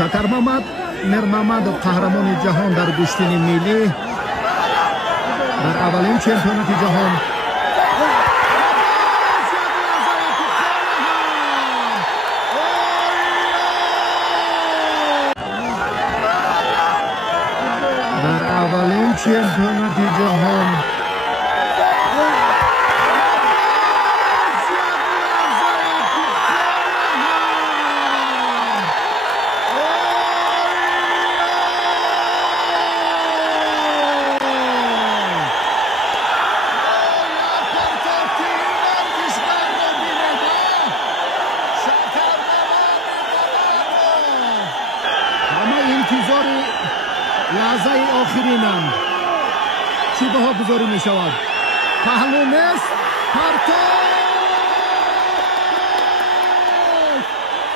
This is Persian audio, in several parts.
Шакармамад Мирмамадов қаҳрамони ҷаҳон дар гӯштини миллӣ дар аввалин чемпионати ҷаҳон чемпионати ҷаҳон ҳама интизори лаҳзаи охиринанд. چی بها گذاری می شود؟ پهلو نیست پرتاب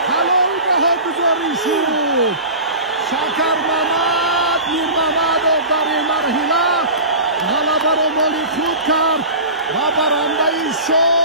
پهلوی بها گذاری شد. شکرممد میرممدov در این مرحله غلبه را مال خود کرد و برنده شد.